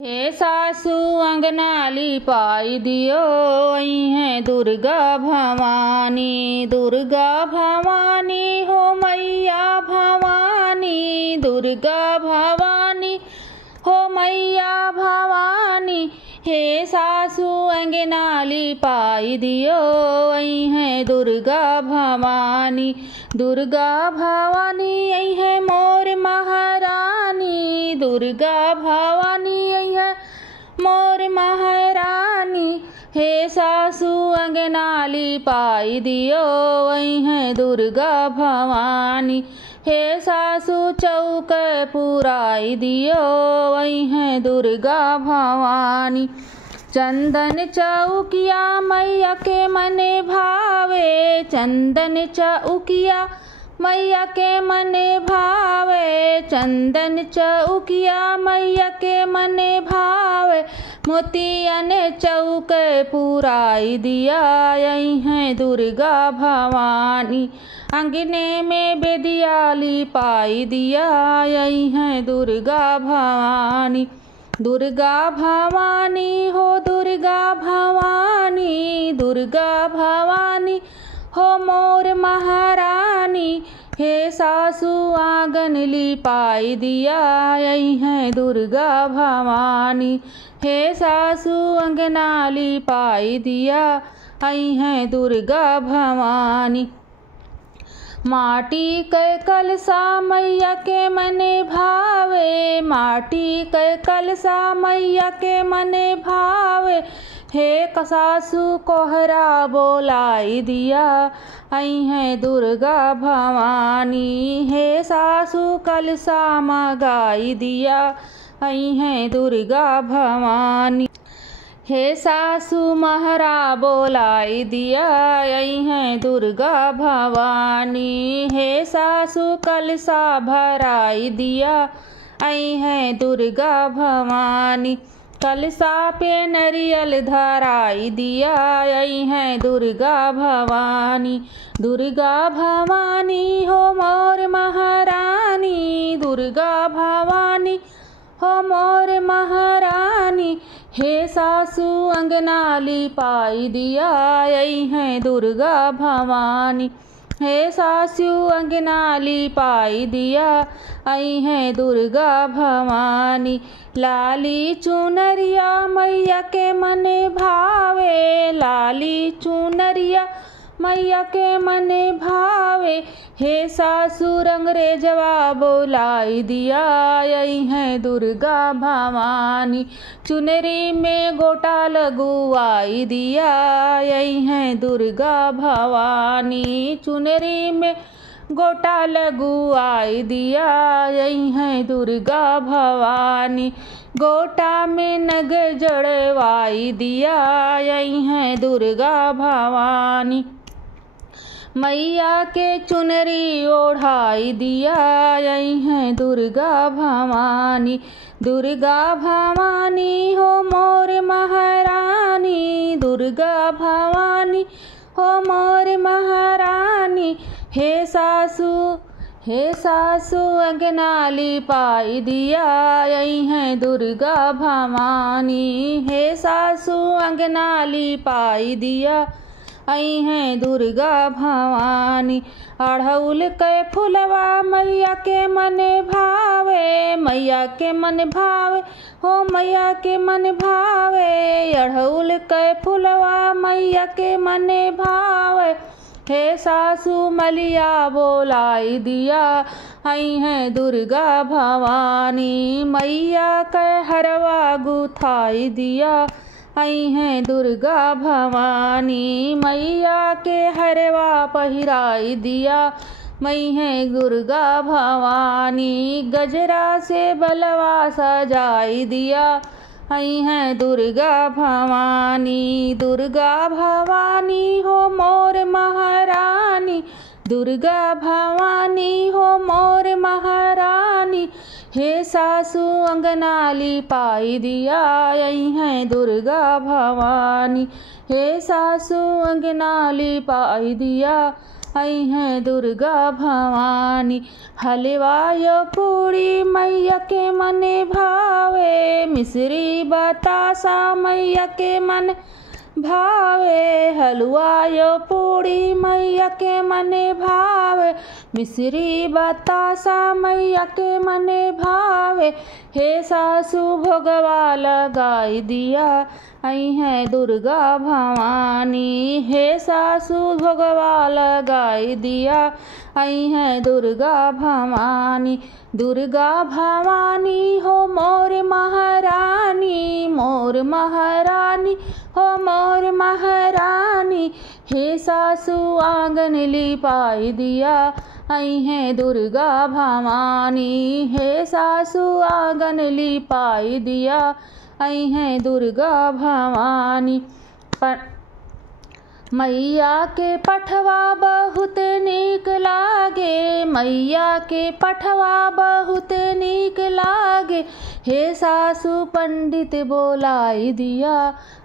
हे सासू अंगना लिपाई दियो, आई हैं दुर्गा भवानी। दुर्गा भवानी हो मैया भवानी, दुर्गा भवानी हो मैया भवानी। हे सासू अंगना लिपाई दियो, आई हैं दुर्गा भवानी। दुर्गा भवानी आई है मोर महारानी, दुर्गा भवानी आई है मोर महारानी। हे सासू अंगना लिपाई दियो, आई हैं दुर्गा भवानी। हे सासू चौक पुराई दियो, आई हैं दुर्गा भवानी। चंदन चौकिया मैया के मने भावे, चंदन चौकिया मैया के मने भावे, चंदन चौकिया मैया के मने भावे। मोतियन चौक पुराई दिया, आई हैं दुर्गा भवानी। अंगने में बेदिया लिपाई दिया, आई हैं दुर्गा भवानी। दुर्गा भवानी हो दुर्गा भवानी, दुर्गा भवानी हो मोर महारानी। हे सासू आंगन लिपाई दिया, आई हैं दुर्गा भवानी। हे सासू अंगना लिपाई दिया, आई हैं दुर्गा भवानी। माटी के कलसा मैया के मने भावे, माटी के कलसा मैया के मने भावे। हे सासू कोहरा बोलाई दिया, आई हैं दुर्गा भवानी। हे सासू कलसा मगाई दिया, आई हैं दुर्गा भवानी। हे सासू महरा बोलाई दिया, आई हैं दुर्गा भवानी। हे सासू कलसा भराई दिया, आई हैं दुर्गा भवानी। कलसा पे नरियल धराई दिया, आई हैं दुर्गा भवानी। दुर्गा भवानी हो मोर महारानी, दुर्गा भवानी हो मोर महारानी। हे सासू अंगना लिपाई दिया, आई हैं दुर्गा भवानी। हे सासू अंगना लिपाई दिया, आई हैं दुर्गा भवानी। लाली चुनरिया मैया के मने भावे, लाली चुनरिया मैया के मने भावे। हे सासू रंगरेजवा बोलाई दिया, आई हैं दुर्गा भवानी। चुनरी में गोटा लगुआई दिया, आई हैं दुर्गा भवानी। चुनरी में गोटा लगुआई दिया, आई हैं दुर्गा भवानी। गोटा में नग जड़वाई दिया, आई हैं दुर्गा भवानी। मैया के चुनरी ओढ़ाई दिया, आई हैं दुर्गा भवानी। दुर्गा भवानी हो मोर महारानी, दुर्गा भवानी हो मोर महारानी। हे सासू अंगना लिपाई दिया, आई हैं दुर्गा भवानी। हे सासू अंगना लिपाई दिया, आई हैं दुर्गा भवानी। अड़हुल के फुलवा मैया के मने भावे, मैया के मन भावे हो मैया के मन भावे। अड़हुल के फुलवा मैया के मने भावे। हे सासू मलिया बोलाई दिया, आई हैं दुर्गा भवानी। मैया के हरवा गुथाई दिया, आई हैं दुर्गा भवानी। मैया के हरवा पहिराई दिया, मई हैं दुर्गा भवानी। गजरा से बलवा सजाई दिया, आई हैं दुर्गा भवानी। दुर्गा भवानी हो मोर महारानी, दुर्गा भवानी हो मोर महारानी। हे सासू अंगना लिपाई दिया, आई हैं दुर्गा भवानी। हे सासू अंगना लिपाई दिया, आई हैं दुर्गा भवानी। हलवायो पूरी मैया के मने भावे, मिश्री बतासा मैया के मन भावे। हलवायो पूरी मैया के मने भावे, मिश्री बतासा मैया के मने भावे। हे सासू भोगवा लगाई दिया, आई हैं दुर्गा भवानी। हे सासू भोगवा लगाई दिया, आई हैं दुर्गा भवानी। दुर्गा भवानी हो मोर महारानी, मोर महारानी हो मोर महारानी। हे सासू आंगन लिपाई दिया, आई हैं दुर्गा भवानी। हे सासू आंगन लिपाई दिया, आई हैं दुर्गा भवानी। मैया के पठवा बहुत नीक लागे, मैया के पठवा बहुत नीक लागे। हे सासू पंडित बोलाई दिया,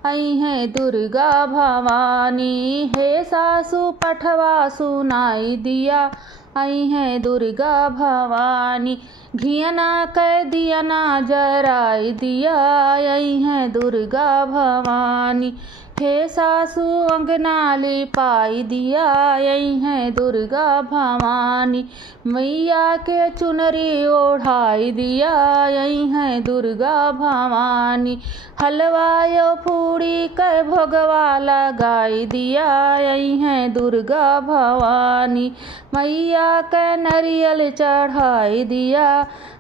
आई हैं दुर्गा भवानी। हे सासू पठवा सुनाई दिया, आई हैं दुर्गा भवानी। घियना कर दिया ना जराई दिया, आई हैं दुर्गा भवानी। हे सासू अंगना लिपाई दिया, आई हैं दुर्गा भवानी। मैया के चुनरी ओढ़ाई दिया, आई हैं दुर्गा भवानी। हलवायो पूरी कर भोगवा लगाई दिया, आई हैं दुर्गा भवानी। मैया के नरियल चढ़ाई दिया,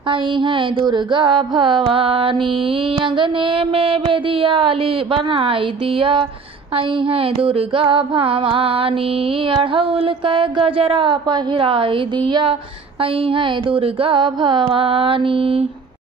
आई हैं दुर्गा भवानी। अंगने में बेदियाली बनाई दिया, आई हैं दुर्गा भवानी। अड़हुल के गजरा पहिराई दिया, आई हैं दुर्गा भवानी।